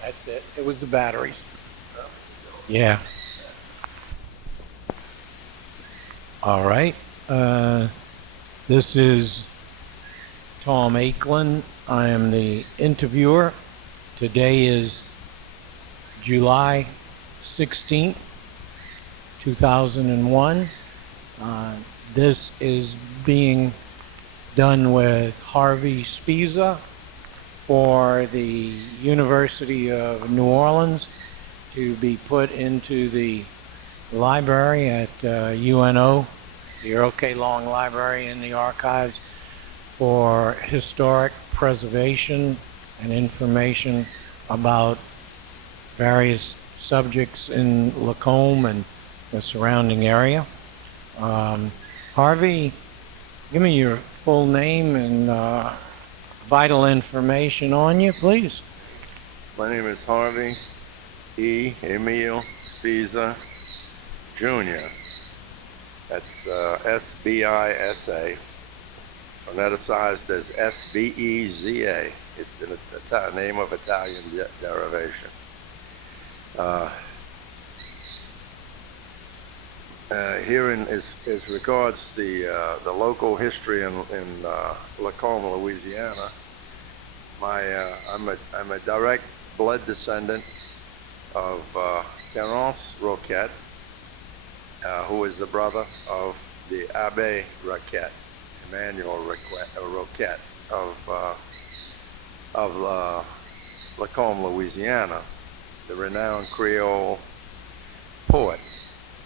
That's it. It was the batteries. Yeah. All right. This is Tom Akeland. I am the interviewer. Today is July 16th, 2001. This is being done with Harvey Sbisa for the University of New Orleans to be put into the library at UNO, the Earl K. Long Library in the archives, for historic preservation and information about various subjects in Lacombe and the surrounding area. Harvey, give me your full name and vital information on you, please. My name is Harvey E. Emil Sbisa Jr. That's S-B-I-S-A, phoneticized as S-B-E-Z-A. It's an name of Italian derivation. Here as regards the local history in Lacombe, Louisiana, I'm a direct blood descendant of Terence Roquette, who is the brother of the Abbé Roquette, Emmanuel Roquette of Lacombe, Louisiana, the renowned Creole poet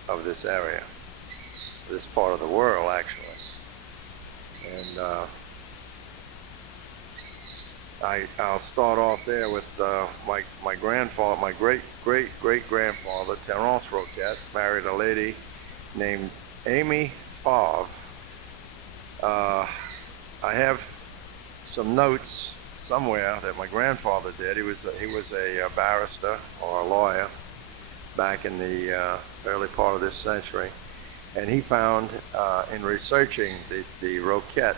of this area, this part of the world, actually. And I'll start off there with my grandfather, my great-great-great-grandfather, Terence Roquette, married a lady named Amy Favre. I have some notes somewhere that my grandfather did. He was a barrister or a lawyer back in the early part of this century, and he found in researching the Roquette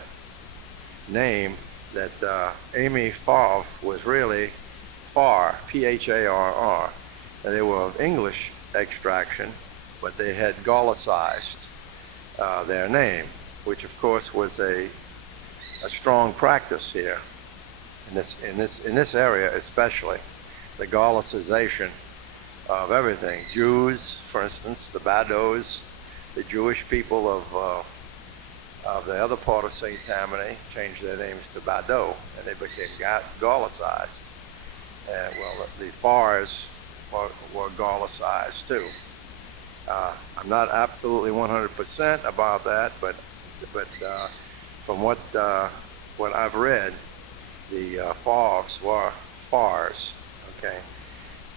name that Amy Favre was really Farr, P-H-A-R-R. And they were of English extraction, but they had Gallicized their name, which of course was a strong practice here in this area, especially the Gallicization of everything. Jews, for instance, the Badeaus, the Jewish people of the other part of St. Tammany changed their names to Badeau, and they became Gallicized. And well, the Fars were Gallicized too. I'm not absolutely 100% about that, but from what I've read, the Favres were Fars. Okay,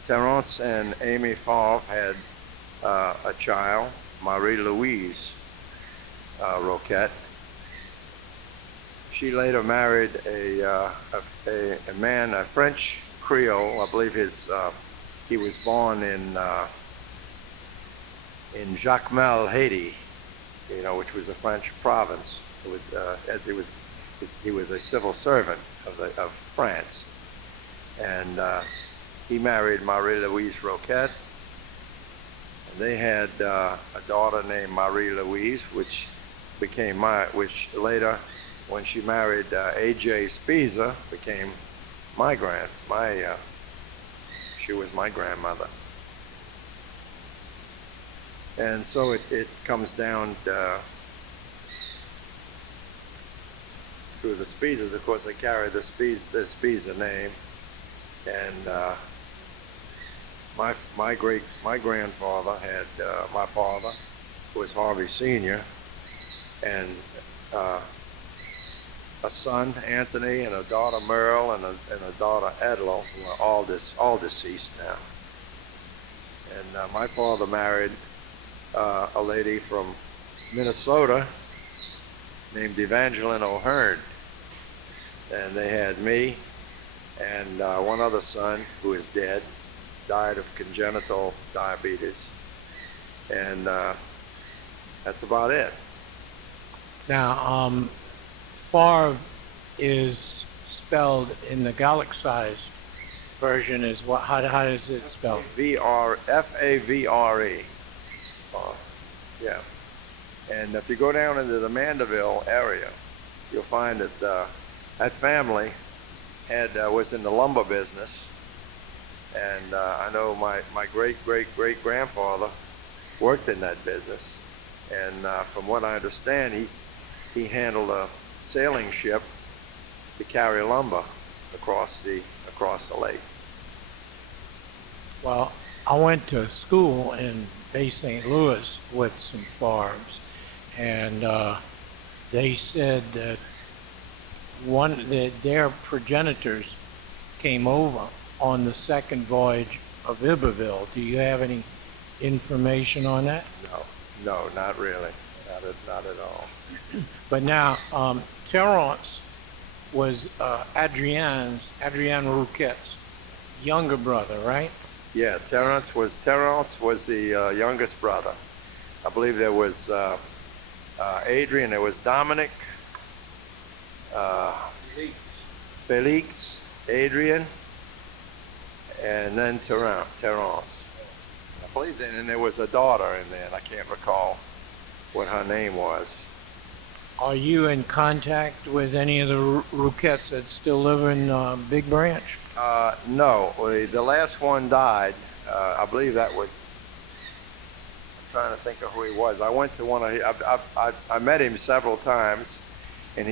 Terence and Amy Favre had a child, Marie Louise Roquette. She later married a man, a French Creole. I believe he was born in Jacmel, Haiti, which was a French province. It was, he was a civil servant of France, and he married Marie Louise Roquette, and they had a daughter named Marie Louise, which later, when she married A.J. Sbisa, became she was my grandmother. And so it comes down through the Spisas. Of course, they carry the Spisa name, and my grandfather had my father, who was Harvey Sr., and a son, Anthony, and a daughter, Merle, and a daughter, Edlo, who are all deceased now. And my father married a lady from Minnesota named Evangeline O'Hearn, and they had me and one other son who is dead, died of congenital diabetes, and that's about it. Now, Favre is spelled in the Gallicized version is what? How does it spell? Favre. Yeah. And if you go down into the Mandeville area, you'll find that that family was in the lumber business, and I know my great grandfather worked in that business, and from what I understand, he handled a sailing ship to carry lumber across the lake. Well, I went to school in Bay St. Louis with some Favres, and they said that their progenitors came over on the second voyage of Iberville. Do you have any information on that? No, not really. Not at all. But now, Terence was Adrienne Rouquette's younger brother, right? Yeah, Terence was the youngest brother. I believe there was Adrian, there was Dominic, Felix, Adrian, and then Terence. I believe and there was a daughter in there, and I can't recall what her name was. Are you in contact with any of the Rouquettes that still live in Big Branch? No, the last one died. I believe that was. I'm trying to think of who he was. I went to one of. I met him several times, and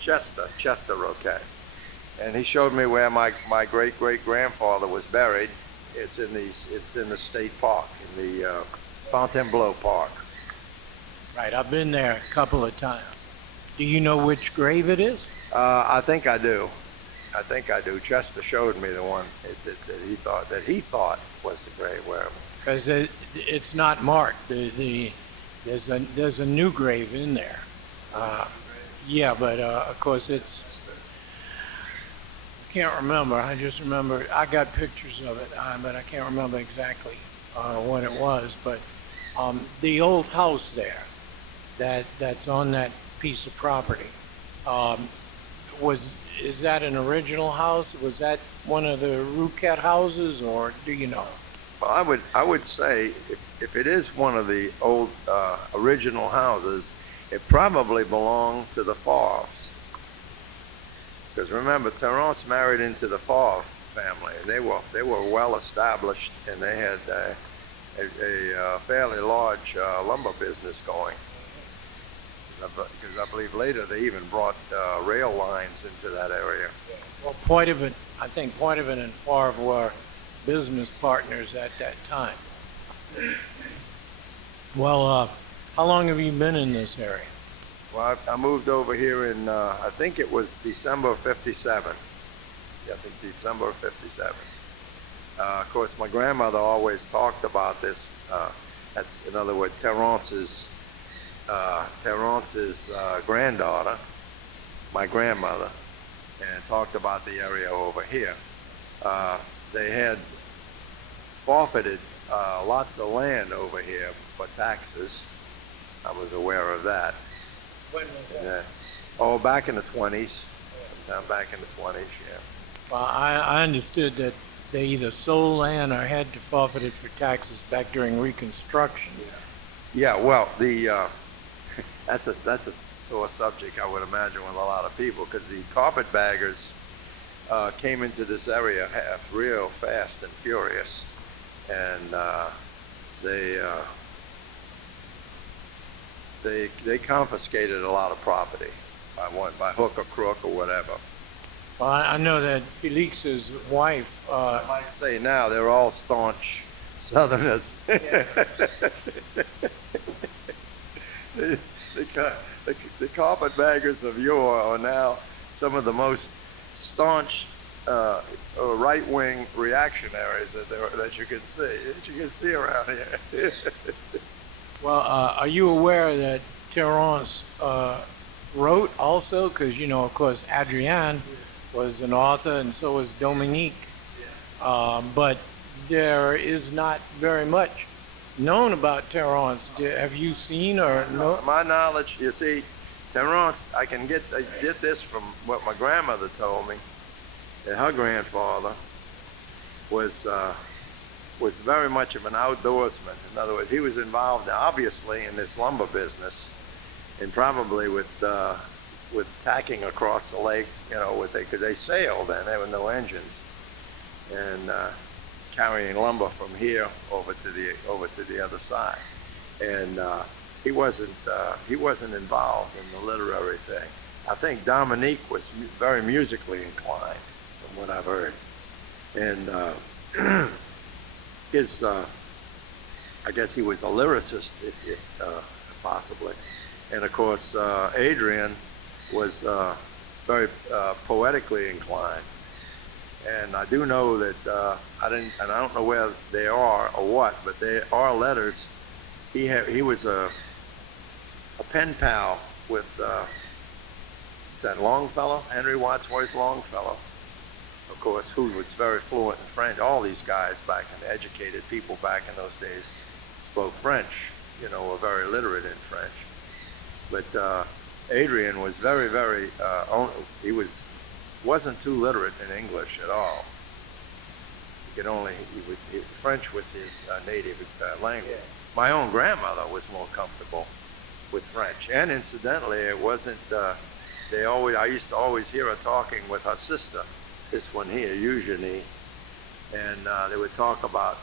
Chester Roquette, and he showed me where my great grandfather was buried. It's in the state park, in the Fontainebleau Park. Right, I've been there a couple of times. Do you know which grave it is? I think I do. Chester showed me the one that he thought was the grave where. Because it's not marked. There's a new grave in there. Yeah, but of course it's. I can't remember. I just remember I got pictures of it, but I can't remember exactly what it was. But the old house there, that's on that piece of property. Is that an original house? Was that one of the Rouquette houses, or do you know? Well, I would say if it is one of the old original houses, it probably belonged to the Favres. Because remember, Terence married into the Favre family. And they were well established, and they had a fairly large lumber business going. Because I believe later they even brought rail lines into that area. Well, I think Poitevin and Favre were business partners at that time. Well, how long have you been in this area? Well, I moved over here in, I think it was December of 57. Yeah, I think December of 57. Of course, my grandmother always talked about this. That's, in other words, Terence's granddaughter, my grandmother, and talked about the area over here. They had forfeited lots of land over here for taxes. I was aware of that. When was that? Yeah. Oh, back in the 20s. Sometime back in the 20s, yeah. Well, I understood that they either sold land or had to forfeit it for taxes back during Reconstruction. Yeah, well, that's a sore subject, I would imagine, with a lot of people, because the carpetbaggers came into this area real fast and furious, and they confiscated a lot of property by hook or crook or whatever. Well, I know that Felix's wife. I might say now they're all staunch Southerners. Yeah. The carpetbaggers of yore are now some of the most staunch right-wing reactionaries that you can see around here. Well, are you aware that Terence wrote also? Because, you know, of course, Adrienne was an author, and so was Dominique. But there is not very much known about Terence. Have you seen or know? My knowledge, you see, Terence, I get this from what my grandmother told me, that her grandfather was very much of an outdoorsman. In other words, he was involved, obviously, in this lumber business, and probably with tacking across the lake, you know, because they sailed then, there were no engines, and carrying lumber from here over to the other side. And he wasn't involved in the literary thing. I think Dominique was very musically inclined, from what I've heard, and his I guess he was a lyricist, if possibly. And of course, Adrian was very poetically inclined. And I do know that I don't know where they are or what, but there are letters. He was a pen pal with that Longfellow, Henry Wadsworth Longfellow, of course, who was very fluent in French. All these guys back in educated people back in those days spoke French, you know, were very literate in French. But Adrian was very, very, wasn't too literate in English at all. French was his native language. Yeah. My own grandmother was more comfortable with French. And incidentally, it wasn't, I used to always hear her talking with her sister, this one here, Eugenie, and they would talk about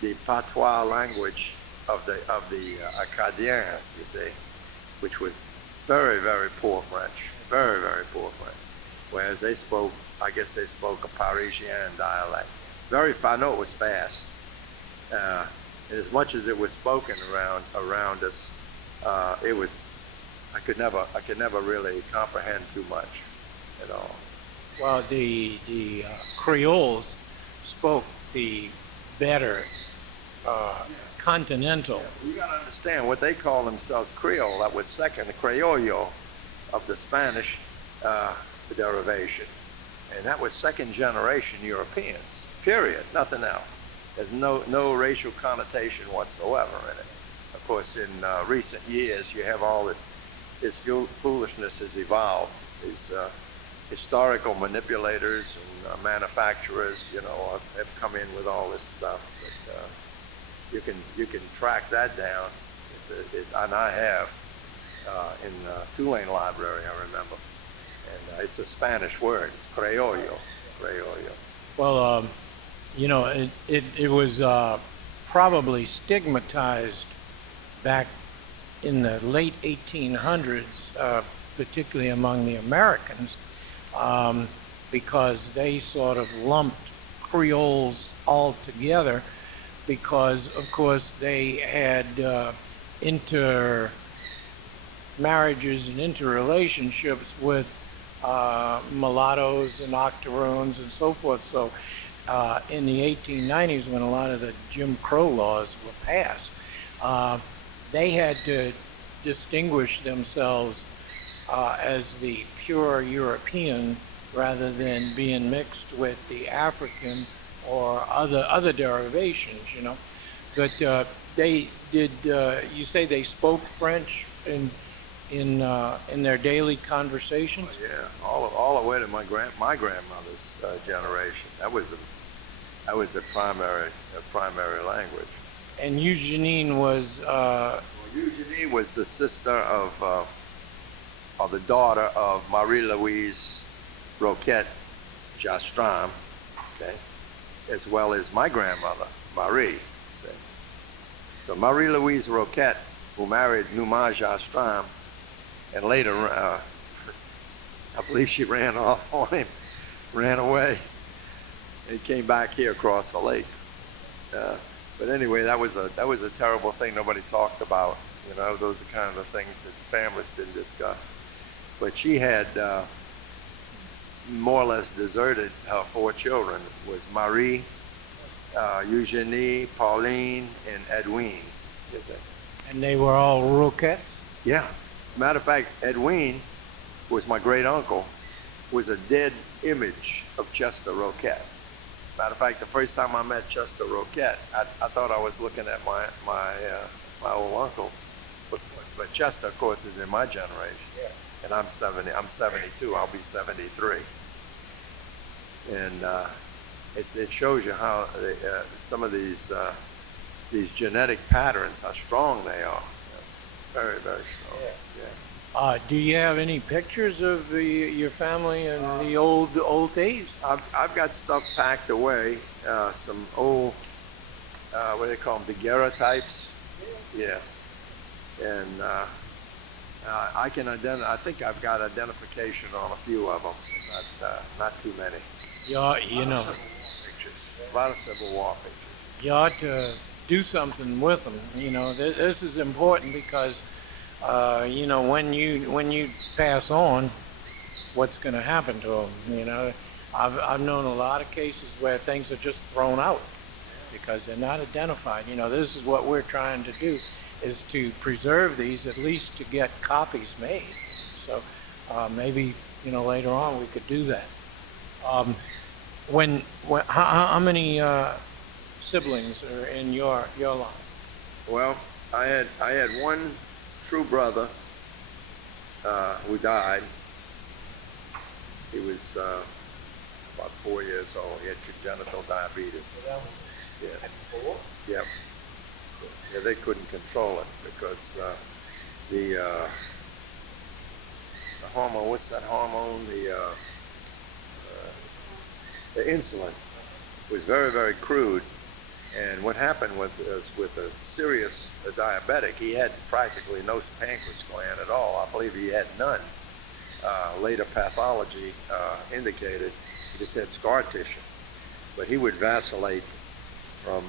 the patois language of the Acadiens, you see, which was very, very poor French, very, very poor French. Whereas I guess they spoke a Parisian dialect. I know it was fast. And as much as it was spoken around us, I could never really comprehend too much at all. Well, the Creoles spoke the better continental. You got to understand what they call themselves Creole. That was second, the Criollo of the Spanish derivation, and that was second generation Europeans. Period. Nothing else. There's no racial connotation whatsoever in it. Of course, in recent years, you have all this foolishness has evolved. These historical manipulators and manufacturers, you know, have come in with all this stuff. But you can track that down, and I have in Tulane Library, I remember. And it's a Spanish word. It's Criollo. Well, it was probably stigmatized back in the late 1800s, particularly among the Americans, um, because they sort of lumped Creoles all together because, of course, they had intermarriages and interrelationships with mulattoes and octoroons and so forth. So in the 1890s, when a lot of the Jim Crow laws were passed, uh, they had to distinguish themselves as the pure European rather than being mixed with the African or other derivations. But they did. You say they spoke French in their daily conversations? Oh, yeah, all the way to my grandmother's generation. That was a primary language. And Eugenie was. Well, Eugenie was the sister of the daughter of Marie-Louise Roquette Jastram, okay, as well as my grandmother, Marie. See? So Marie-Louise Roquette, who married Numa Jastram, and later, I believe she ran off on him, ran away, and came back here across the lake. But anyway, that was a terrible thing nobody talked about. Those are kind of the things that families didn't discuss. But she had more or less deserted her 4 children, with Marie, Eugenie, Pauline, and Edwine. And they were all Roquette? Yeah. Matter of fact, Edwine was my great uncle, was a dead image of Chester Roquette. Matter of fact, the first time I met Chester Roquette, I thought I was looking at my old uncle, but Chester, of course, is in my generation. Yeah. And I'm 72. I'll be 73. And it shows you how some of these genetic patterns, how strong they are. Very, very strong. Yeah. Do you have any pictures of your family in the old days? I've got stuff packed away. Some old, what do they call them, daguerreotypes? Yeah. And I think I've got identification on a few of them, not too many. Yeah, A lot of Civil War pictures. You ought to do something with them. This is important because, when you pass on, what's going to happen to them? I've known a lot of cases where things are just thrown out because they're not identified. This is what we're trying to do, is to preserve these, at least to get copies made. So maybe later on we could do that. How many siblings are in your line? Well, I had one true brother who died. He was about 4 years old. He had congenital diabetes. Yeah. Yep. Yeah, they couldn't control it because the hormone. What's that hormone? The insulin was very, very crude. And what happened with a serious diabetic, he had practically no pancreas gland at all. I believe he had none. Later pathology indicated he just had scar tissue. But he would vacillate from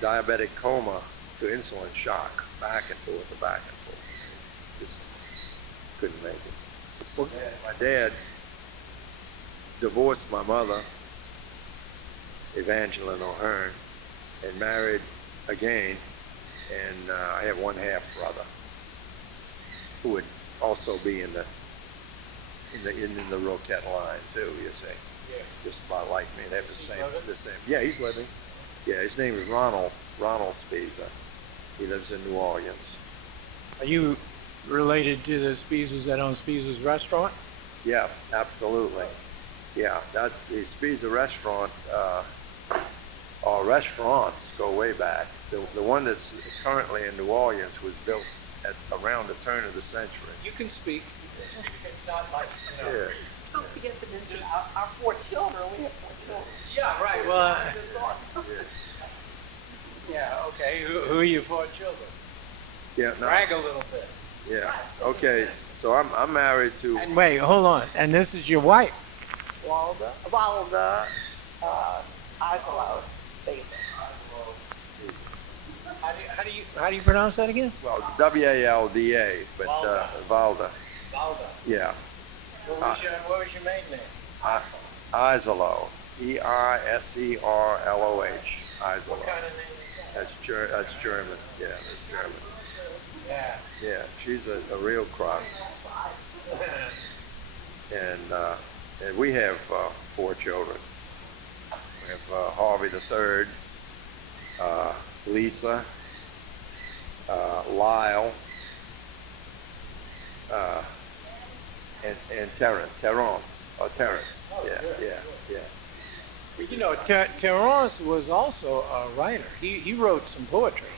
diabetic coma to insulin shock, back and forth, back and forth. Just couldn't make it. And my dad divorced my mother, Evangeline O'Hearn, and married again, and I have one half brother who would also be in the Roquette line too. You see, yeah, just about like me. They have the same. Yeah, he's living. Yeah, his name is Ronald Sbisa. He lives in New Orleans. Are you related to the Sbisas that own Spisa's restaurant? Yeah, absolutely. Yeah, that's the Sbisa restaurant. Our restaurants go way back. The one that's currently in New Orleans was built at around the turn of the century. You can speak. It's not like, Yeah. Don't forget to mention our 4 children. We have 4 children. Yeah, right. Well, yeah, okay. Who are your four children? Yeah, no, Brag a little bit. yeah. Okay, so I'm married to And wait, hold on. And this is your wife? Walda, Isolo, Sbisa. How do you pronounce that again? well, it's Walda, but Valda. Valda. Yeah, What was your maiden name? Isolo, Eiserloh, What Isolo. kind of name is that? That's German. Yeah, that's German. Yeah. Yeah, she's a real crock. And we have four children. We have Harvey the third, Lisa, Lyle, and Terrence. Oh, Yeah, good, yeah, yeah. You know, Terrence was also a writer. He wrote some poetry.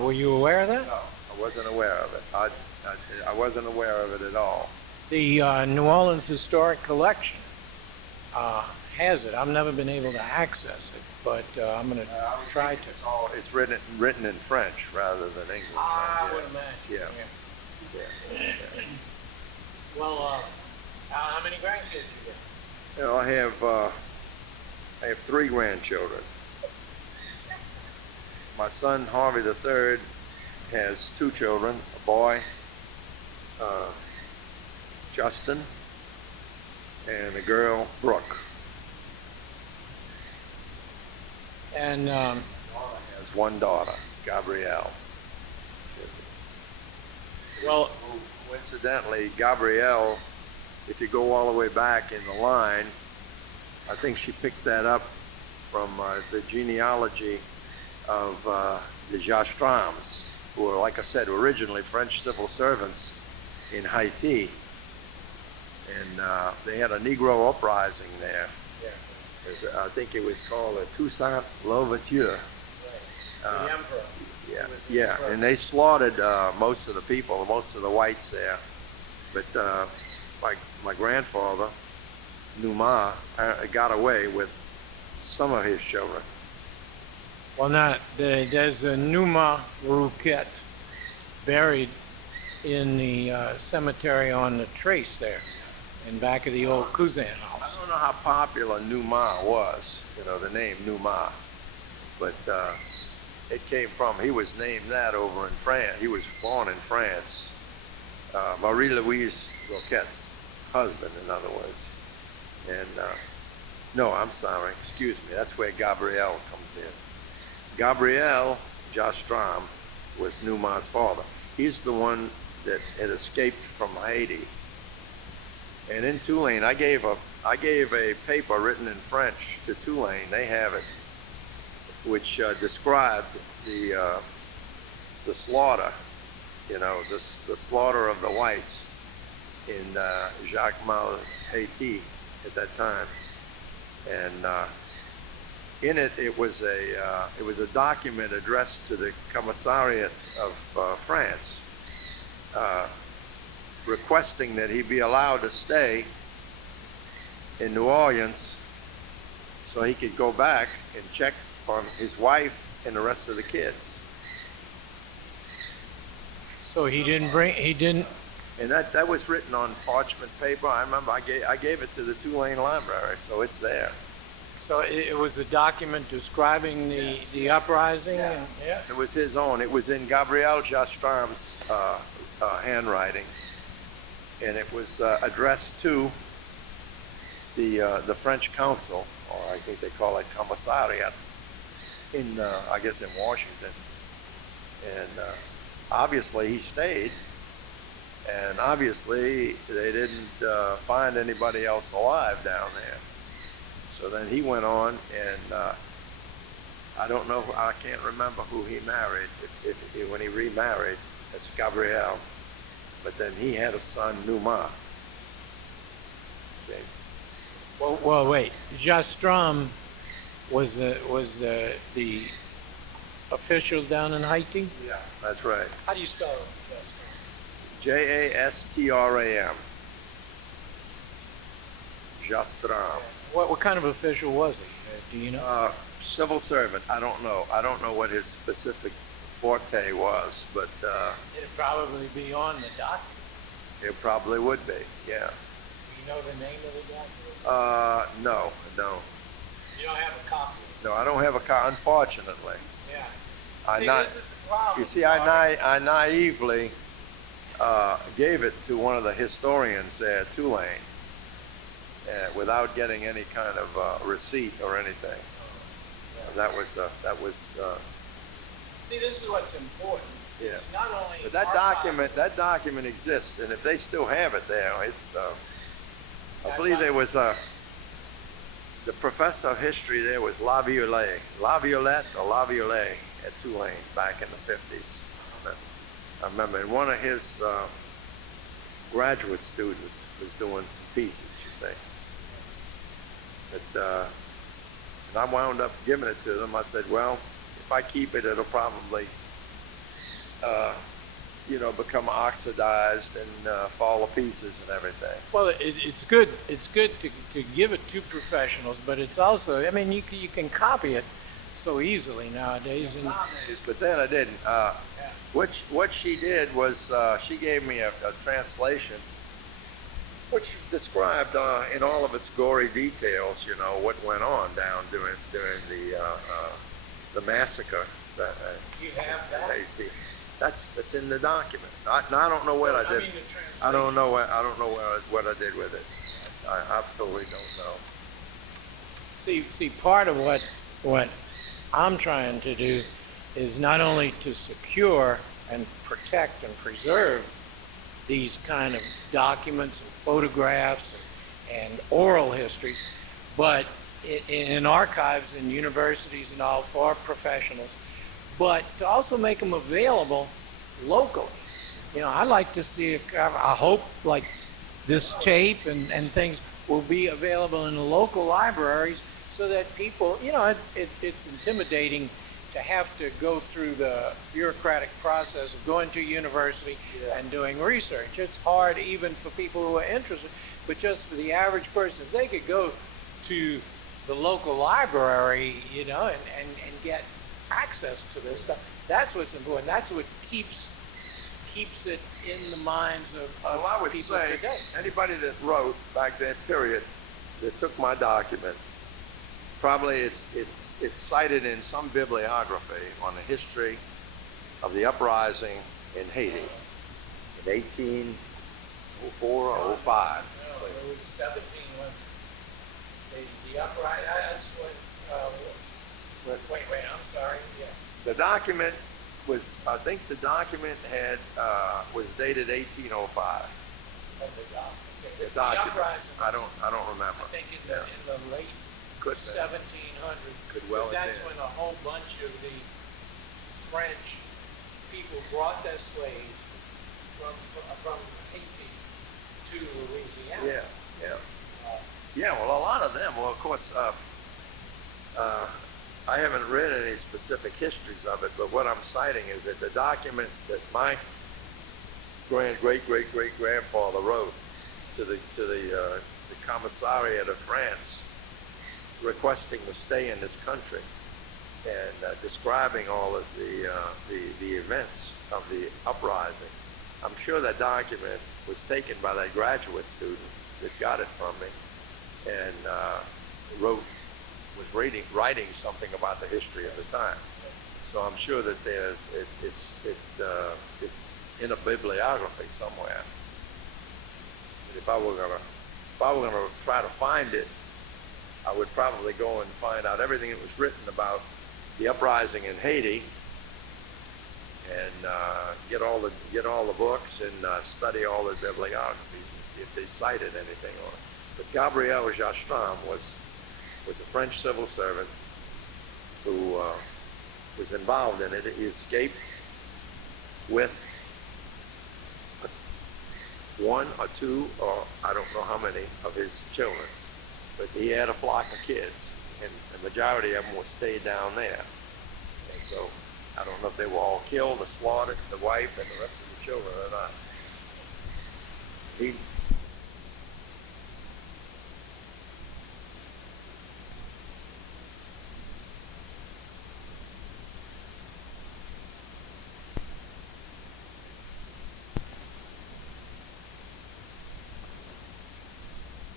Were you aware of that? No, I wasn't aware of it. I wasn't aware of it at all. The New Orleans Historic Collection has it. I've never been able to access it, but I'm going to try to. It's written in French rather than English. I Yeah. would imagine. Yeah. Yeah. Well, how many grandkids you get? You know, I have three grandchildren. My son Harvey the third has two children, a boy, Justin, and a girl, Brooke. And Has one daughter, Gabrielle. well, Coincidentally, Gabrielle, if you go all the way back in the line, I think she picked that up from the genealogy of the Jastrams, who were, like I said, originally French civil servants in Haiti. And they had a Negro uprising there. I think it was called a Toussaint Louverture. the emperor. Yeah, yeah, and they slaughtered most of the people, most of the whites there. But my grandfather, Numa, got away with some of his children. Well, now, there's a Numa Rouquette buried in the cemetery on the Trace there, in back of the old Cousin I house. don't know how popular Numa was, you know, the name Numa, but it came from, he was named that over in France. He was born in France. Marie-Louise Rouquette's husband, in other words. And, no, I'm sorry, excuse me, that's where Gabrielle comes in. Gabriel Jastram was Numa's father. He's the one that had escaped from Haiti. And in Tulane, I gave a paper written in French to Tulane. They have it, which described the slaughter, you know, the slaughter of the whites in Jacmel, Haiti at that time. And in it, it was a document addressed to the Commissariat of France, requesting that he be allowed to stay in New Orleans so he could go back and check on his wife and the rest of the kids. So he didn't, And that was written on parchment paper. I remember I gave it to the Tulane Library, so it's there. so it was a document describing the uprising? Yeah. And, yeah. It was his own. It was in Gabriel Jastram's handwriting, and it was addressed to the French consul, or I think they call it commissariat, in I guess in Washington. And obviously he stayed, and obviously they didn't find anybody else alive down there. So then he went on, and I don't know, I can't remember who he married, when he remarried. That's Gabriel. But then he had a son, Numa. Okay. Well, wait. Jastram was the official down in Haiti? Yeah, that's right. How do you spell it? Jastram. Jastram. What kind of official was he? Do you know? Civil servant, I don't know. I don't know what his specific forte was, but It'd probably be on the document. it probably would be, yeah. Do you know the name of the document? No, no. You don't have a copy? No, I don't have a car, unfortunately. Yeah. I See, not, this is the problem. you see, I naively gave it to one of the historians there at Tulane without getting any kind of receipt or anything. Yeah. That was. See, this is what's important. Yeah. It's not only But that document exists, and if they still have it there, it's. I believe there was the professor of history there was Laviolette at Tulane back in the 50s. I remember, and one of his graduate students was doing some pieces, you see. But, and I wound up giving it to them. I said, well, if I keep it, it'll probably, become oxidized and fall to pieces and everything. Well, it's good. It's good to give it to professionals, but it's also, I mean, you can copy it so easily nowadays. And But then I didn't. What she did was she gave me a translation, which described in all of its gory details, what went on down during the massacre. You have that? That's in the document. I don't know what I did. I don't know what I did with it. I absolutely don't know. See, part of what I'm trying to do is not only to secure and protect and preserve these kind of documents and photographs and oral histories, but in archives and universities and all for professionals, but to also make them available locally. I like to see, I hope like this tape and things will be available in the local libraries so that people, it's intimidating to have to go through the bureaucratic process of going to university and doing research. It's hard even for people who are interested, but just for the average person, if they could go to the local library, and get access to this stuff, that's what's important. That's what keeps it in the minds of I would people say today. anybody that wrote back that period that took my document, probably it's cited in some bibliography on the history of the uprising in Haiti in 1804 or 05. No, it was 1700. The uprising, that's when, wait, I'm sorry. Yeah. The document was, I think the document was dated 1805. The document. Uprising. I don't remember. I think in the late Could be. 1700s. Could well have That's been. when a whole bunch of the French people brought their slaves from Haiti to Louisiana. Yeah, well, a lot of them, well, of course, I haven't read any specific histories of it, but what I'm citing is that the document that my great-great-great-grandfather wrote to the Commissariat of France requesting to stay in this country and describing all of the events of the uprising. I'm sure that document was taken by that graduate student that got it from me and was writing something about the history of the time. So I'm sure that it's in a bibliography somewhere. And if I were gonna try to find it, I would probably go and find out everything that was written about the uprising in Haiti and get all the books and study all the bibliographies and see if they cited anything on it. But Gabriel Jastram was a French civil servant who was involved in it. He escaped with one or two, or I don't know how many, of his children. But he had a flock of kids, and the majority of them stayed down there. And so I don't know if they were all killed or slaughtered, the wife and the rest of the children or not. He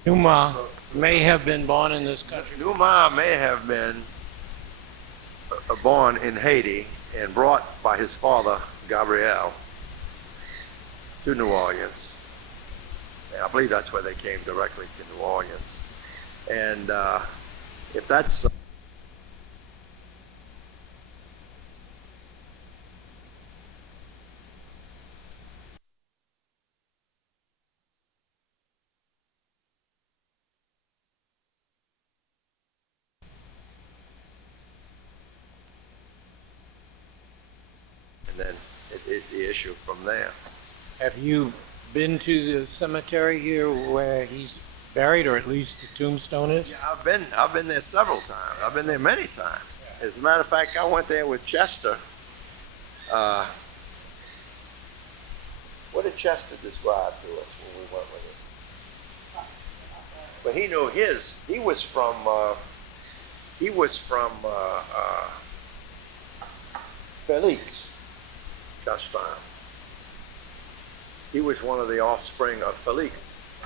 Numa may have been born in this country. Numa may have been born in Haiti and brought by his father, Gabriel, to New Orleans. And I believe that's where they came directly to New Orleans. And if that's and then the issue from there. Have you been to the cemetery here where he's buried, or at least the tombstone is? Yeah, I've been there several times. I've been there many times. As a matter of fact, I went there with Chester. What did Chester describe to us when we went with him? But he knew his. He was from Felix Chastain. He was one of the offspring of Felix.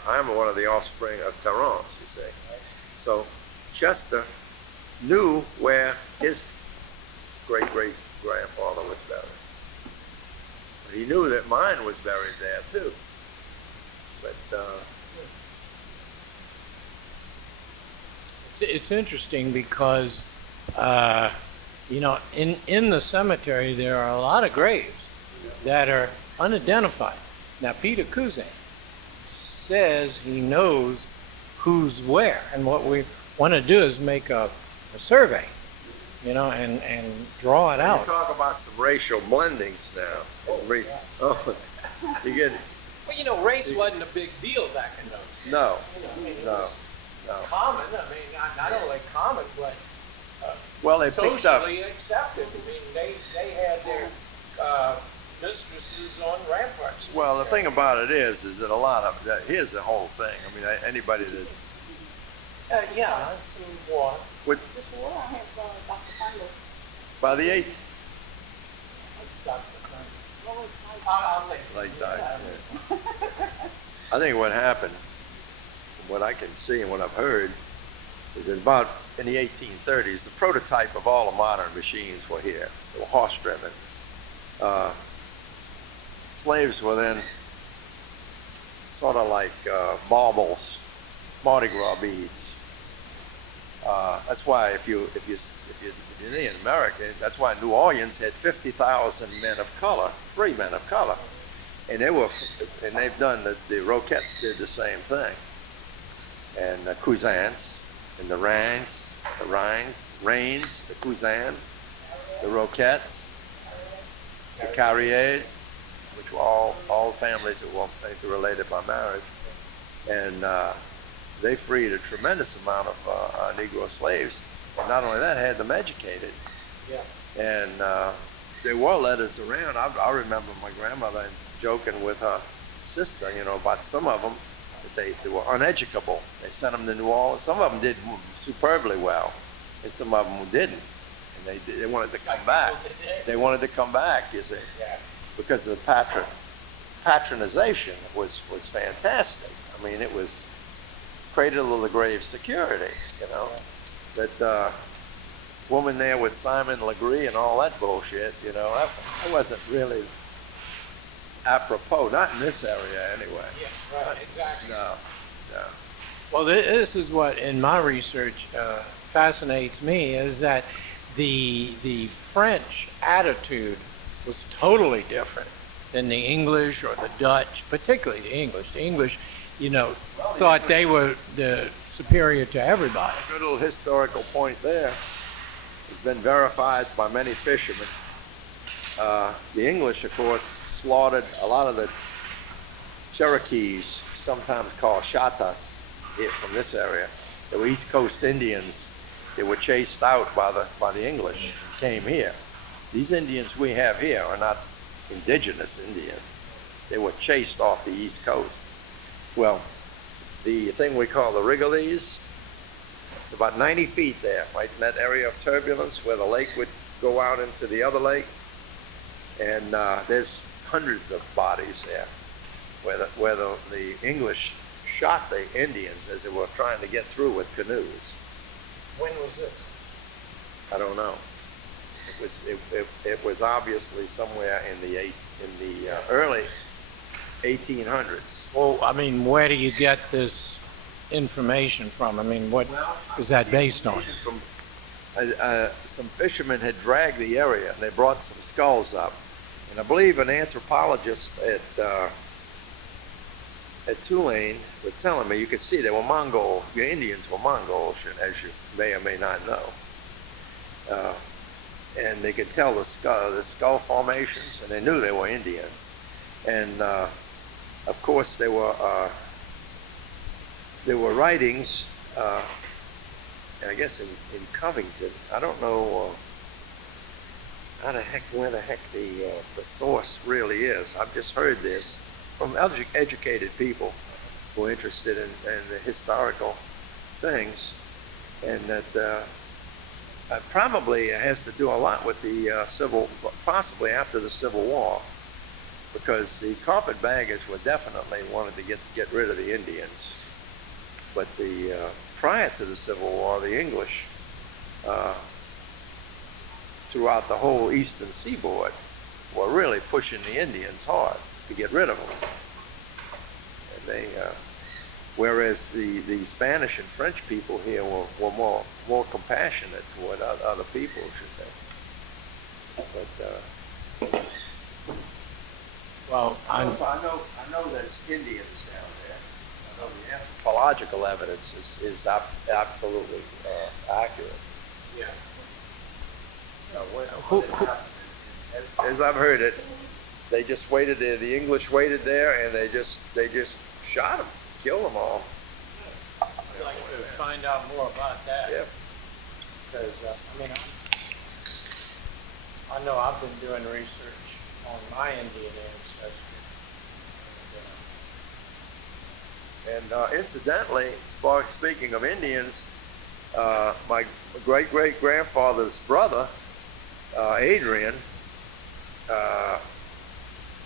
I'm one of the offspring of Terence, you see. So Chester knew where his great-great-grandfather was buried. But he knew that mine was buried there too. But It's interesting because, you know, in the cemetery there are a lot of graves that are unidentified. Now, Peter Cousin says he knows who's where, and what we want to do is make a survey, you know, and draw it you out. talk about some racial blendings now. Oh, you get Well, you know, race wasn't a big deal back in those days. no, You know, no, no. common. I mean, not only common, but Well, they picked up. socially accepted. I mean, they had their mistresses on ramparts. Well, the thing about it is that a lot of here's the whole thing. I mean, anybody that Yeah, some water. would This water I have Dr. Thunder. by the 8th, Let's stop the time. What was my I'll think. like that. Yeah. I think what happened, from what I can see and what I've heard, is that about in the 1830s, the prototype of all the modern machines were here. They were horse-driven. Slaves were then sort of like baubles, Mardi Gras beads. That's why if you're in America, that's why New Orleans had 50,000 men of color, free men of color, and they've done the Roquettes did the same thing, and the Cousins, and the Rains, the Cousins, the Roquettes, the Carriers, which were all families that were related by marriage, and they freed a tremendous amount of Negro slaves. And not only that, had them educated. Yeah. And there were letters around. I remember my grandmother joking with her sister, you know, about some of them that they were uneducable. They sent them to New Orleans. Some of them did superbly well, and some of them didn't. And they wanted to come back. They wanted to come back, you see, Yeah. because of the patronization was fantastic. I mean, it was cradle of the grave security, you know. That woman there with Simon Legree and all that bullshit, you know, that wasn't really apropos, not in this area anyway. Yeah, right, exactly. No, no. Well, this is what, in my research, fascinates me, is that the French attitude was totally different than the English or the Dutch, particularly the English. The English, you know, thought they were the superior to everybody. Good little historical point there. It's been verified by many fishermen. The English, of course, slaughtered a lot of the Cherokees, sometimes called Chatas, here from this area. They were East Coast Indians. They were chased out by the English and came here. These Indians we have here are not indigenous Indians. They were chased off the East Coast. Well, the thing we call the Rigolets, it's about 90 feet there, right in that area of turbulence where the lake would go out into the other lake. And there's hundreds of bodies there where the English shot the Indians as they were trying to get through with canoes. When was this? I don't know. It was obviously somewhere in the early 1800s. Well, I mean, where do you get this information from? I mean, what is that based on? Some fishermen had dragged the area and they brought some skulls up. And I believe an anthropologist at Tulane was telling me, you could see they were Mongol, the Indians were Mongols, as you may or may not know. And they could tell the skull formations, and they knew they were Indians. And of course, there were writings, I guess in Covington. I don't know where the heck the source really is. I've just heard this from educated people who are interested in the historical things, and that probably has to do a lot with the possibly after the Civil War, because the carpetbaggers were definitely wanted to get rid of the Indians, but prior to the Civil War, the English throughout the whole eastern seaboard were really pushing the Indians hard to get rid of them. And they, whereas the Spanish and French people here were more compassionate toward other people, should say. But Well, I know there's Indians down there. I know the anthropological evidence is absolutely accurate. yeah. As I've heard it, they just waited there. The English waited there, and they just shot them, killed them all. I'd like to find out more about that. Yeah. Because I mean, I know I've been doing research on my Indian ancestry. And incidentally, speaking of Indians, my great-great-grandfather's brother, Adrian,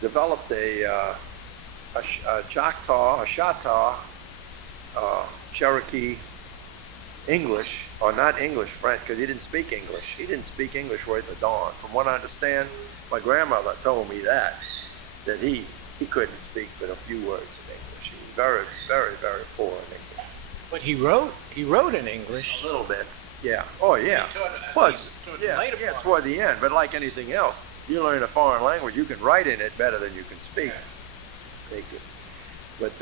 developed a Choctaw, Cherokee English, or not English, French, because he didn't speak English. He didn't speak English worth a darn. From what I understand, my grandmother told me that he couldn't speak but a few words in English. He was very, very, very poor in English. But he wrote in English. A little bit, yeah. Oh, yeah. Plus, yeah, toward the end. But like anything else, you learn a foreign language, you can write in it better than you can speak. But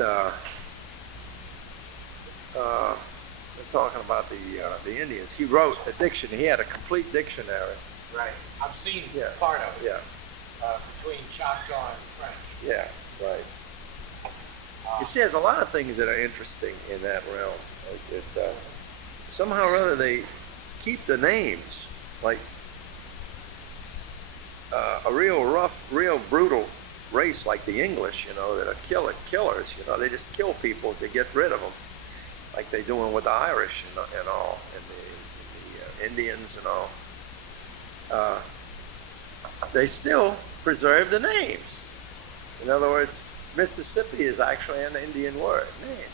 we're talking about the Indians. He wrote a dictionary. He had a complete dictionary. Right. I've seen part of it. Yeah. Between Choctaw and French. Yeah. Right. You see, there's a lot of things that are interesting in that realm. Somehow or other, they keep the names like a real rough, real brutal race like the English, that are killers. They just kill people to get rid of them, like they're doing with the Irish and all, and the Indians and all. They still preserve the names. In other words, Mississippi is actually an Indian name,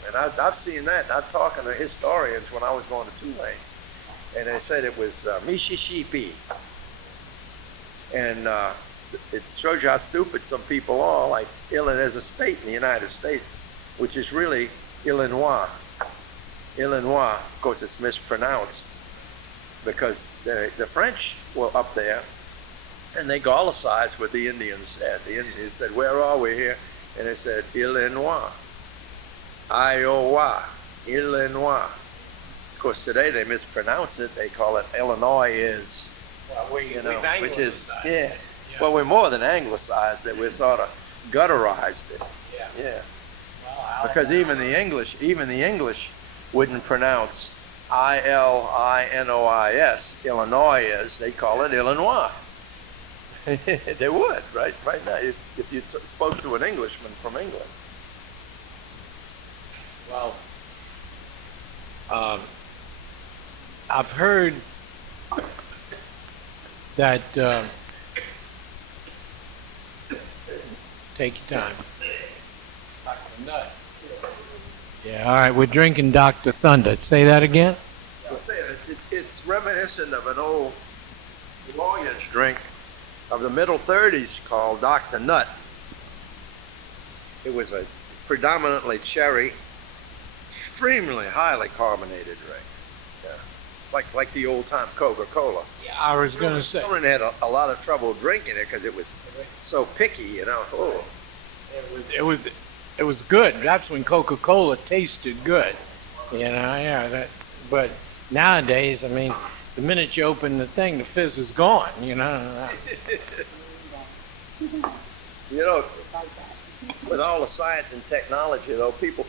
and I've seen that. I've talked to historians when I was going to Tulane, and they said it was Mississippi, and it shows you how stupid some people are. Like there's a state in the United States which is really Illinois. Illinois, of course, it's mispronounced because the French were up there, and they Gallicized what the Indians said. The Indians said, "Where are we here?" And they said, Illinois, Iowa, Illinois. Of course, today they mispronounce it. They call it Illinois which is, yeah. Well, we're more than anglicized it. We're sort of gutterized it. Yeah. Well, because even the English wouldn't pronounce Illinois, Illinois. They call it Illinois. They would, right now, if you spoke to an Englishman from England. Well, I've heard that, take your time. Like a nut. Yeah, all right, we're drinking Dr. Thunder. Say that again? I'm saying it's reminiscent of an old lawyer's drink of the middle 30s called Dr. Nut. It was a predominantly cherry, extremely highly carbonated drink. Yeah. Like the old time Coca-Cola. Yeah, I was going to say. Children had a lot of trouble drinking it because it was so picky, you know. Oh. It was good. That's when Coca-Cola tasted good. You know, yeah. But nowadays, I mean, the minute you open the thing, the fizz is gone. You know. You know, with all the science and technology, though, people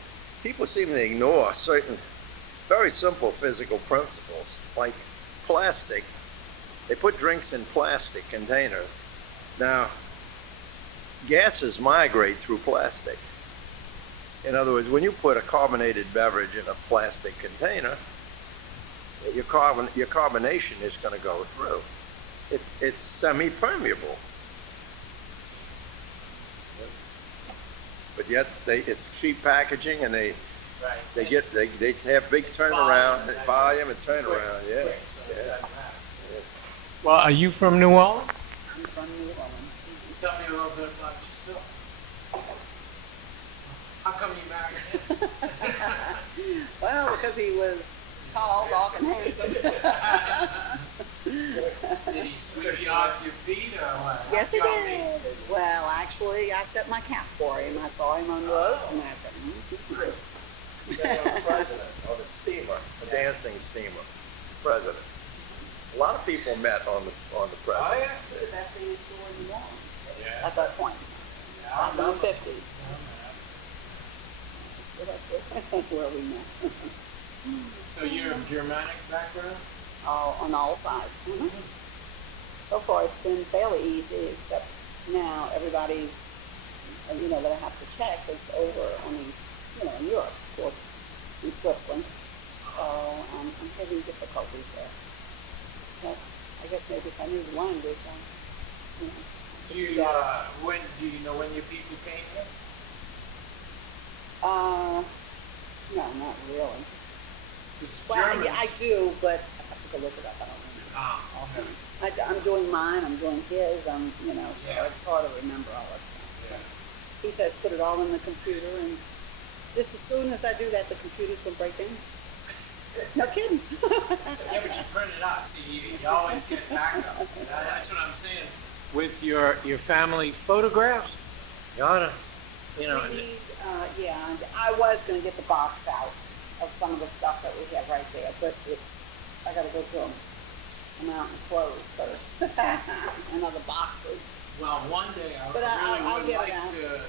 seem to ignore certain very simple physical principles, like plastic. They put drinks in plastic containers. Now, gases migrate through plastic. In other words, when you put a carbonated beverage in a plastic container, your carbonation is going to go through. It's semi-permeable. But yet it's cheap packaging, and they have big turnaround volume and turnaround. Yeah, yeah. Well, are you from New Orleans? I'm from New Orleans. Tell me a little bit about yourself. How come you married him? Well, because he was tall, dark, and handsome. Did he sweep you off your feet or what? Yes, he did. Well, actually, I set my cap for him. I saw him on the road, and I said, he's good. The president on the steamer, a dancing steamer, president. A lot of people met on the president. Oh, yeah. The best thing in store in New Orleans Yeah. at that point. Yeah, In the 50s. So that's where we met. So you're of Germanic background? On all sides. So far, it's been fairly easy, except now everybody, that I have to check is over only, in Europe, of course, in Switzerland. So I'm having difficulties there. But I guess maybe if I knew the language, Do you know when your people came here? No, not really. It's Well, German. yeah, I do, but I have to go look it up. I don't remember. Okay. I'm doing mine, I'm doing his, so Yeah. it's hard to remember all that stuff. Yeah. He says put it all in the computer, and just as soon as I do that, the computer's gonna break down. No kidding. Yeah, but you print it out. See, you always get backup. That's what I'm saying. With your family photographs, you oughta, We need, and I was gonna get the box out of some of the stuff that we have right there, but I gotta go through them. Come out and close first, and other boxes. well, one day I But really I'll would get like it out. to,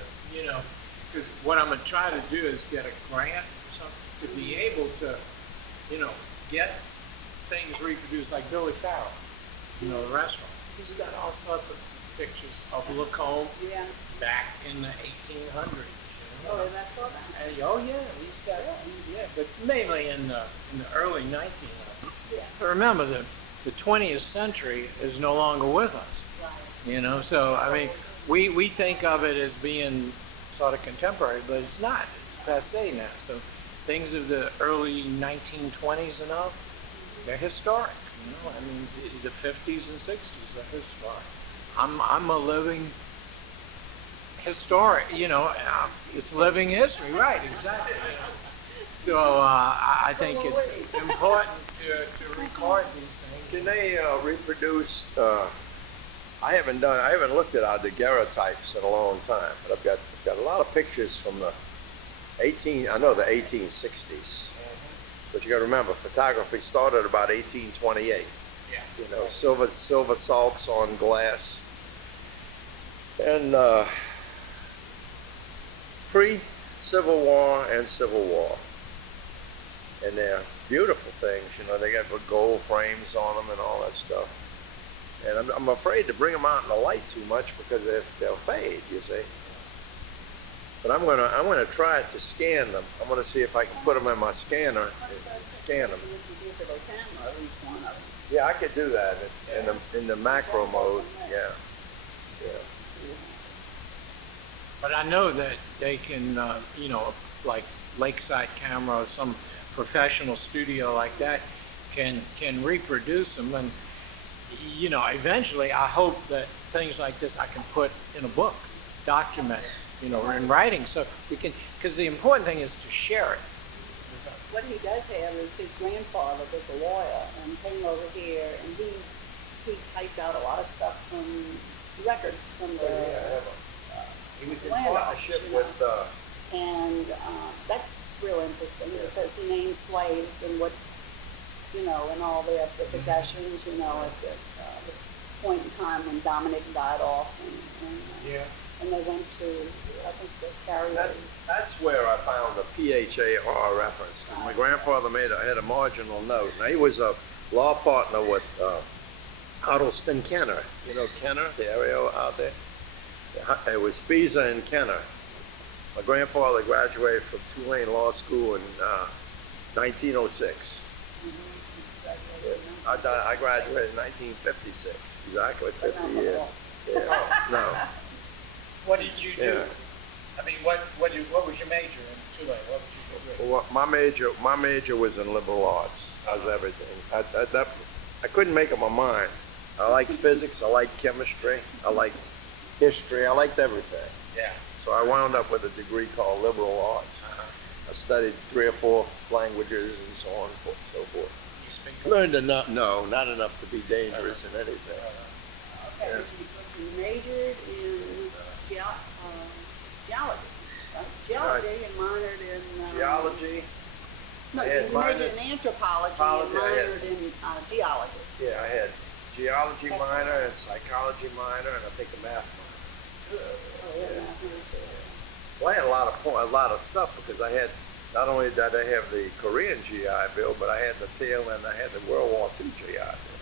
because what I'm gonna try to do is get a grant or something to be able to, get things reproduced like Billy Farrell, the restaurant. He's got all sorts of pictures of Lacombe Yeah. back in the 1800s. Oh, that's all that. Oh yeah, he's got but mainly in the early 1900s. Yeah. But remember, the 20th century is no longer with us. Right. So I mean, we think of it as being sort of contemporary, but it's not. It's passé now. So things of the early 1920s and up, they're historic. I mean, the 50s and 60s are historic. I'm a living historic. It's living history, right? Exactly. So I think it's important to record these things. Can they reproduce? I haven't looked at our daguerreotypes in a long time, but I've got a lot of pictures from the 1860s. But you got to remember, photography started about 1828. Yeah. Silver salts on glass, and pre-Civil War and Civil War. And they're beautiful things, they got gold frames on them and all that stuff. And I'm afraid to bring them out in the light too much because they'll fade, you see. But I'm gonna try to scan them. I'm gonna see if I can put them in my scanner and scan them. Yeah, I could do that in the macro mode. Yeah. But I know that they can, like lakeside camera or some professional studio like that can reproduce them. And you know, eventually I hope that things like this I can put in a book, document, you know, or in writing, so we can, because the important thing is to share it. What he does have is his grandfather was a lawyer and came over here, and he typed out a lot of stuff from records from the He was in land partnership you know. with, And that's real interesting because he named slaves and what, you know, and all their possessions, you know, at the point in time when Dominic died off, and they went to, I think, the carriers. that's where I found the PHAR reference. 'Cause my grandfather had a marginal note. Now, he was a law partner with Huddleston Kenner. You know Kenner, the area out there? It was Sbisa and Kenner. My grandfather graduated from Tulane Law School in 1906. I graduated in 1956, exactly 50 years. Yeah, no. What did you do? Yeah. I mean, what was your major in Tulane? What did you do? Well, my major was in liberal arts. I was everything. I couldn't make up my mind. I liked physics. I liked chemistry. I liked history. I liked everything. Yeah. So I wound up with a degree called liberal arts. I studied 3 or 4 languages and so on and so forth. You speak? Learned enough. No, not enough to be dangerous in anything. Okay, Yeah. you majored in geology, right? Geology and minored in... Geology. No, I had you majored minors- in anthropology Biology, and I had- minored in geology. Yeah, I had geology That's minor right. and psychology minor, and I think a math minor. Oh, yeah. Well, I had a lot of stuff because I had, not only did I have the Korean GI Bill, but I had the tail end, I had the World War II GI Bill.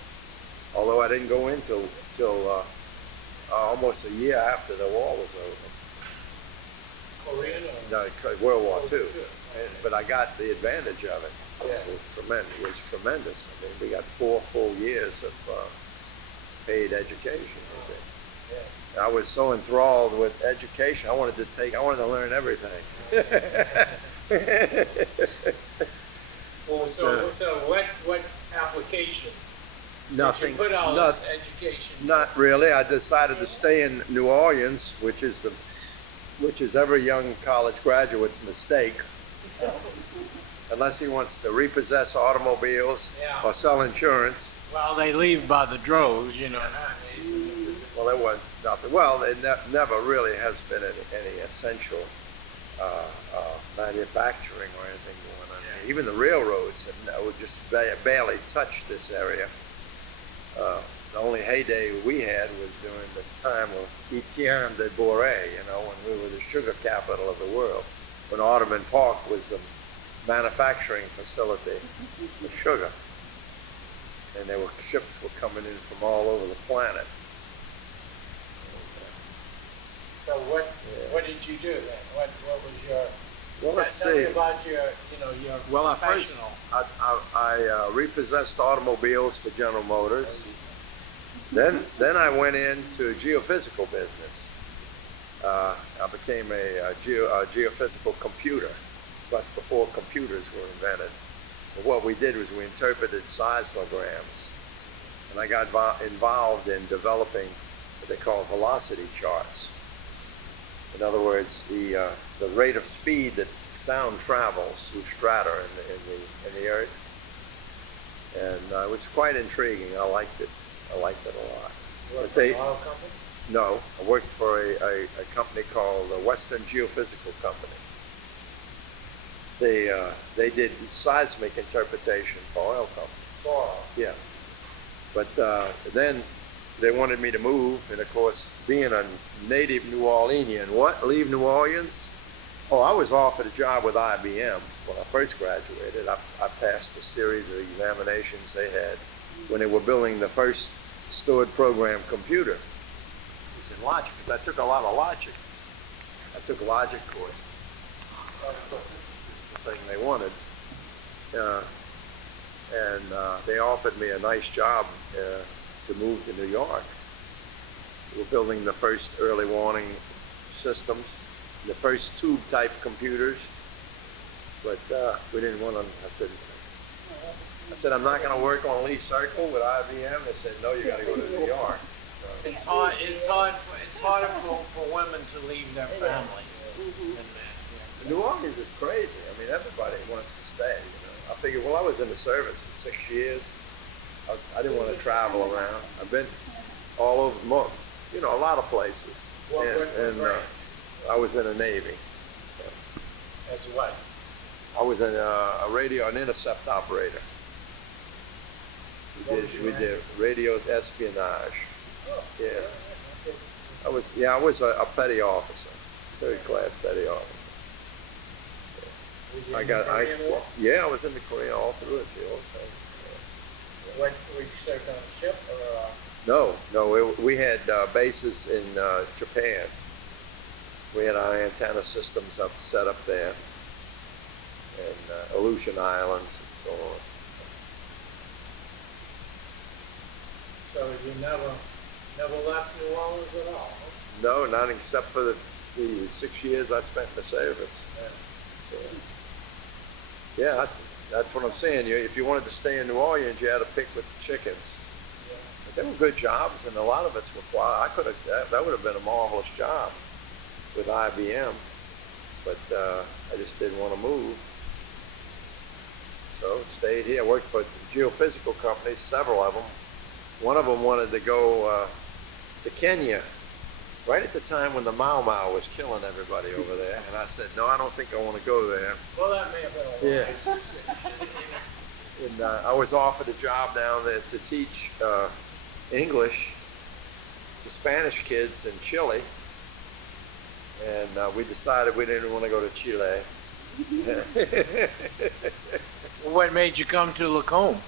Although I didn't go in till almost a year after the war was over. Korean or? No, World War II. But I got the advantage of it. Yeah. It was tremendous. It was tremendous. I mean, we got 4 full years of paid education. I was so enthralled with education. I wanted to learn everything. Well, so what application? Nothing. Did you put all Not, this education? not really. I decided to stay in New Orleans, which is every young college graduate's mistake. Unless he wants to repossess automobiles Yeah. or sell insurance. Well, they leave by the droves, you know. Well, there was nothing. Well, it never really has been any essential manufacturing or anything going on. Yeah. Even the railroads would just barely touch this area. The only heyday we had was during the time of Etienne de Boré, you know, when we were the sugar capital of the world, when Audubon Park was the manufacturing facility for sugar. And ships were coming in from all over the planet. So what did you do then? What was your? Well, let's Tell me see. about your your professional. I repossessed automobiles for General Motors. Then I went into geophysical business. I became a geophysical computer. That's before computers were invented. But what we did was we interpreted seismograms, and I got involved in developing what they call velocity charts. In other words, the rate of speed that sound travels through strata in the earth, and it was quite intriguing. I liked it. I liked it a lot. You worked for an oil company? No, I worked for a company called the Western Geophysical Company. They did seismic interpretation for oil companies. Yeah. But then they wanted me to move, and of course, being a native New Orleanian, leave New Orleans? Oh, I was offered a job with IBM when I first graduated. I passed a series of examinations they had when they were building the first stored program computer. It's in logic, because I took a lot of logic. I took a logic course. The thing they wanted. And they offered me a nice job to move to New York. We're building the first early warning systems, the first tube-type computers. but we didn't want to. I said, I'm not going to work on Lee Circle with IBM. They said, no, you got to go to New York. So, It's hard. It's harder for women to leave their family than men. Yeah. New Orleans is crazy. I mean, everybody wants to stay. You know, I figured, well, I was in the service for 6 years. I didn't want to travel around. I've been all over, you know, a lot of places. And I was in the Navy. As what? I was a radio, an intercept operator. We did radio espionage. Yeah. I was a petty officer, third class petty officer. Yeah, I was in the Creole all through it, the whole thing. Were you served on a ship or? No, we had bases in Japan. We had our antenna systems set up there, and Aleutian Islands and so on. So you never left New Orleans at all? Huh? No, not except for the 6 years I spent in the service. Yeah, that's what I'm saying. If you wanted to stay in New Orleans, you had to pick with the chickens. But they were good jobs, and a lot of us were quiet. That would have been a marvelous job with IBM, but I just didn't want to move. So stayed here. I worked for geophysical companies, several of them. One of them wanted to go to Kenya right at the time when the Mau Mau was killing everybody over there. And I said, no, I don't think I want to go there. Well, that may have been a wise And I was offered a job down there to teach English to Spanish kids in Chile. And we decided we didn't want to go to Chile. What made you come to Lacombe?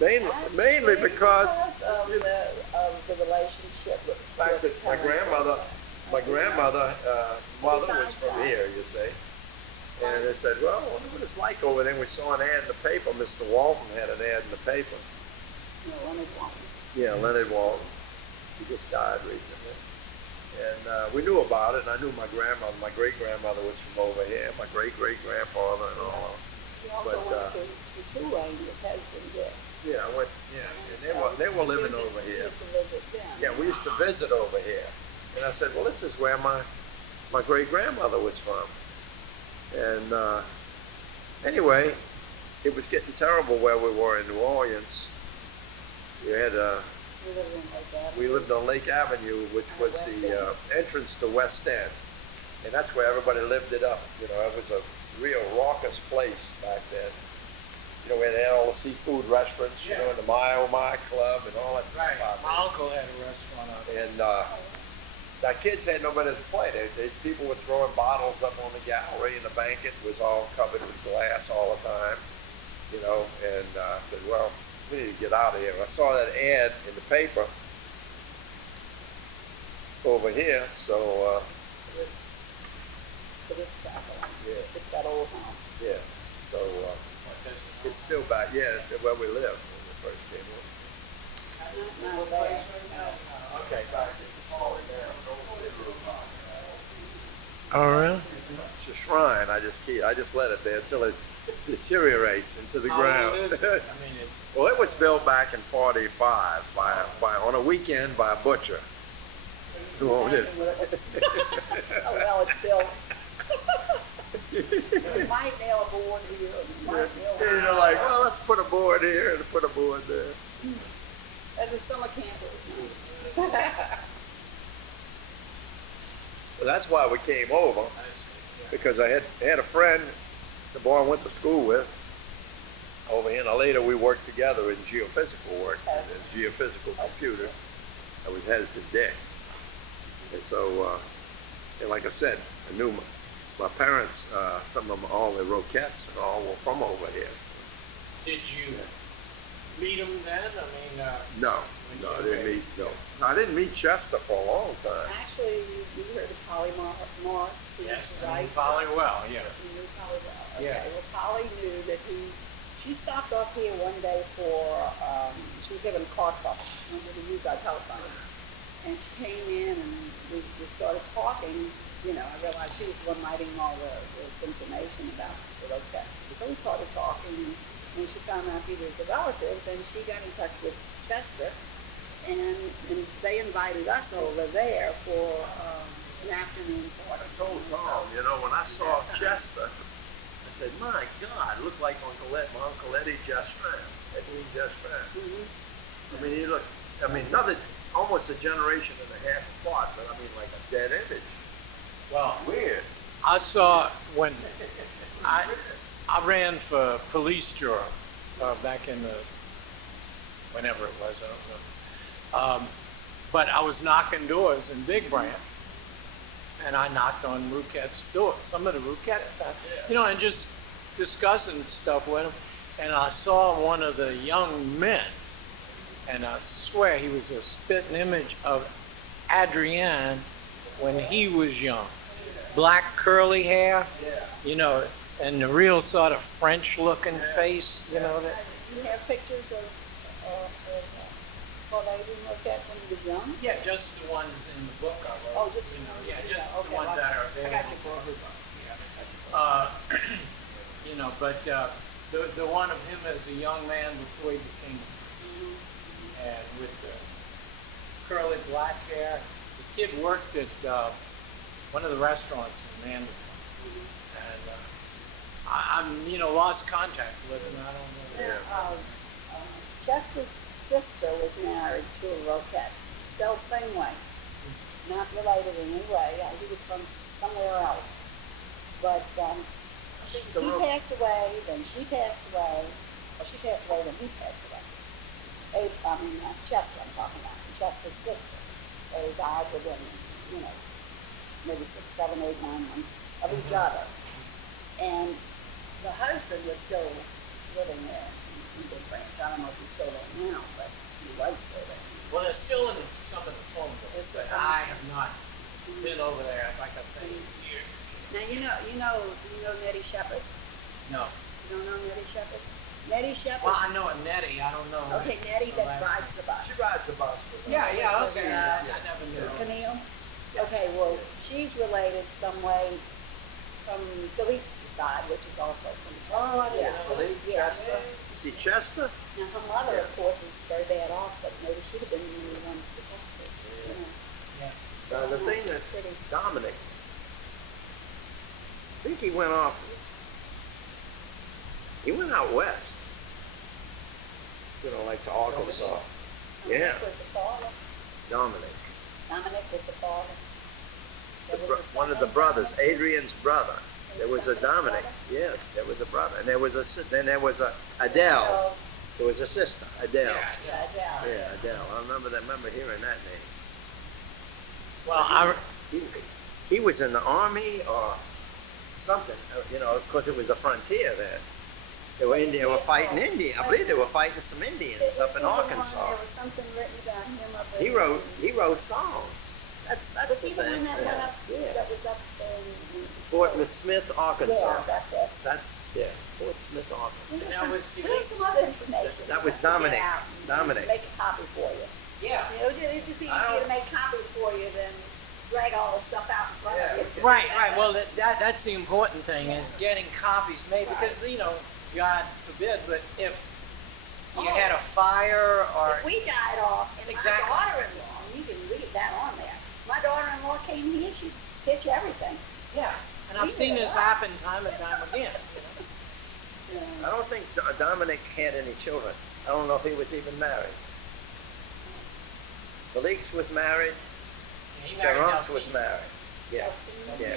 Mainly because of the relationship with the fact that my grandmother mother was from here, you see. And they said, well, I wonder what it's like over there. And we saw an ad in the paper. Mr. Walton had an ad in the paper. Leonard Walton. Yeah, Leonard Walton. He just died recently. And we knew about it, and I knew my grandmother, my great-grandmother was from over here, my great-great-grandfather and all. You also went to Tulane with husband, yeah. Yeah, I went, and they were living over here. You used to visit them. Yeah, we used to visit over here. And I said, well, this is where my great-grandmother was from. And anyway, it was getting terrible where we were in New Orleans. We had we lived on Lake Avenue, which was the entrance to West End. And that's where everybody lived it up. You know, it was a real raucous place back then. You know, we had all the seafood restaurants, you know, and the My Club and all that Right. stuff. My uncle had a restaurant out there. And our kids had nobody to play. People were throwing bottles up on the gallery, and the banquet was all covered with glass all the time. You know, and I said, well, we need to get out of here. And I saw that ad in the paper over here, so For this cycle. yeah, It's that old home. yeah. So it's still back. Yeah, it's where we lived when we first came in. Not there. Okay. All right. It's a shrine. I just let it there until it deteriorates into the How ground. old is it? I mean, it's Well, it was built back in ¡45 by on a weekend by a butcher. Who owned it? Oh, well, it's built. We might nail a board here. We might nail And you're like, well, let's put a board here and put a board there. As a summer camper. Well, that's why we came over, because I had a friend, the boy I went to school with, over here. Now later we worked together in geophysical work, in geophysical computers. I was Heston Dick. And so, and like I said, I knew my parents, some of them, all the Roquettes and all were from over here. Did you meet him then? I mean, No, I didn't meet, no. I didn't meet Chester for a long time. Actually, you heard of Polly Morris? yes, I Right? knew Polly well, yeah. You knew Polly well. Okay. Yeah. Well, Polly knew that she stopped off here one day for, she was giving a car trouble. We had to use our telephone. And she came in and we started talking. you know, I realized she was the one writing all this information about the Roquette. So we started talking, and when she found out he was a relative, then she got in touch with Chester, and they invited us over there for an afternoon party. I told Tom, you know, when I saw Chester, I said, my God, it looked like my Uncle Eddie Justran, Edwin Justran. I mean, he looked, almost a generation and a half apart, but I mean, like a dead image. Well, Weird. I saw when I ran for police juror back in the, whenever it was, I don't know. But I was knocking doors in Big Branch, and I knocked on Roquette's door, some of the Roquette, you know, and just discussing stuff with him. And I saw one of the young men, and I swear he was a spitting image of Adrienne when he was young. Black curly hair, you know, and the real sort of French-looking face, you know. That. You have pictures of Lady Roquette when he was young? Yeah, just the ones in the book I wrote. Oh, just you know, yeah, just okay, the ones that are I got available you. for everybody. Yeah. You know, but the one of him as a young man before he became, and with the curly black hair. The kid worked at one of the restaurants in Mandeville, and I'm lost contact with him. I don't know. Chester's sister was married to a Roquette, spelled same way, not related in any way. He was from somewhere else, but he passed away. Then she passed away. Well, she passed away when he passed away. Chester, I'm talking about. Chester's sister. They died within, maybe 6, 7, 8, 9 months of each other. And the husband was still living there in Big Branch. I don't know if he's still there now, but he was still there. Well, they're still in some of the phone books, but I have not been over there, like I say, in years. Now, you know Nettie Shepherd? No. You don't know Nettie Shepherd? Nettie Shepherd? Well, I know a Nettie. I don't know. Okay, Nettie that rides the bus. She rides the bus with us. Yeah, okay. I never knew. Camille? Okay, well, she's related some way from Philippe's side, which is also from Oh, I didn't know. Philippe, Yeah. Chester. See, Chester? Now, her mother, of course, is very bad off, but maybe she'd have been one of the ones to talk to. You know. Yeah. The thing that Pretty. Dominic, I think he went off. He went out west. Like to Arkansas. Yeah. Dominic was the father. Dominic. Dominic was the father. One of the brothers, Adrian's brother. There was a Dominic. Yes, there was a brother, and then there was a Adele. There was a sister, Adele. Yeah, Adele. Yeah, Adele. I remember hearing that name. Well, He was in the army or something, because it was a frontier there. They were fighting Indians. I believe they were fighting some Indians up in Arkansas. There was something written about him up there. He wrote songs. That's Was the he the thing. one that went up? Yeah. That was up in Fort Smith, Arkansas. Yeah, that's it. That's Fort Smith, Arkansas. And that was There's some other information. That was Dominic. Get out and Dominic. Make a copy for you. yeah. It's just easier to make copies for you than drag all the stuff out in front of you. Right. Well, that's the important thing is getting copies made because God forbid, but if you had a fire or If we died off, and Exactly. my daughter-in-law, you can read that on there. My daughter-in-law came here, she'd pitch everything. yeah, and I've seen this happen time and time again. I don't think Dominic had any children. I don't know if he was even married. Felix was married. He married Terence Delphine. was married. Yeah. Yeah.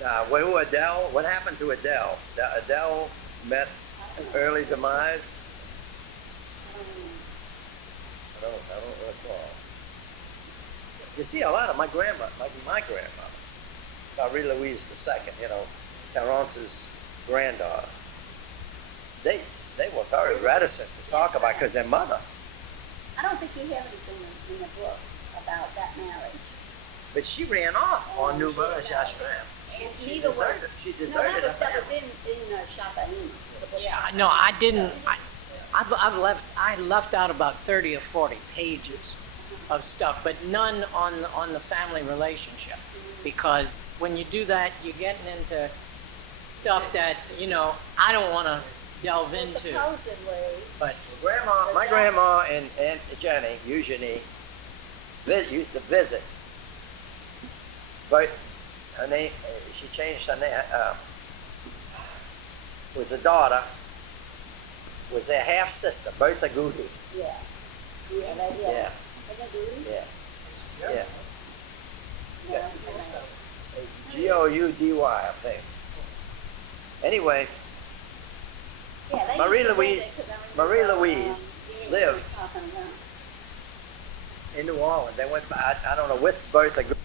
Yeah. Adele, what happened to Adele? Adele met an early demise. I don't recall. You see, a lot of my grandmother, Marie Louise II, Terence's granddaughter, they were very reticent to talk about because their mother. I don't think you have anything in the book about that marriage. But she ran off on New Jastram. And She neither was. deserted. She No, deserted her that was family. in Champagne. Yeah, no, I didn't. I left out about 30 or 40 pages of stuff, but none on the family relationship. Because when you do that, you're getting into stuff that, you know, I don't want to delve into. Supposedly, But My grandma and Aunt Jenny usually used to visit. But her name, she changed her name, was a daughter, was their half sister, both are Goody. yeah. Yeah, they, Yeah, They can do it. yeah, yeah. No, no. Goudy, I think. Anyway, Yeah, they Marie used to Louise- visit, 'cause I remember, Marie Louise Jeannie lived was talking about. in New Orleans, they went, I don't know, with Bertha Goody.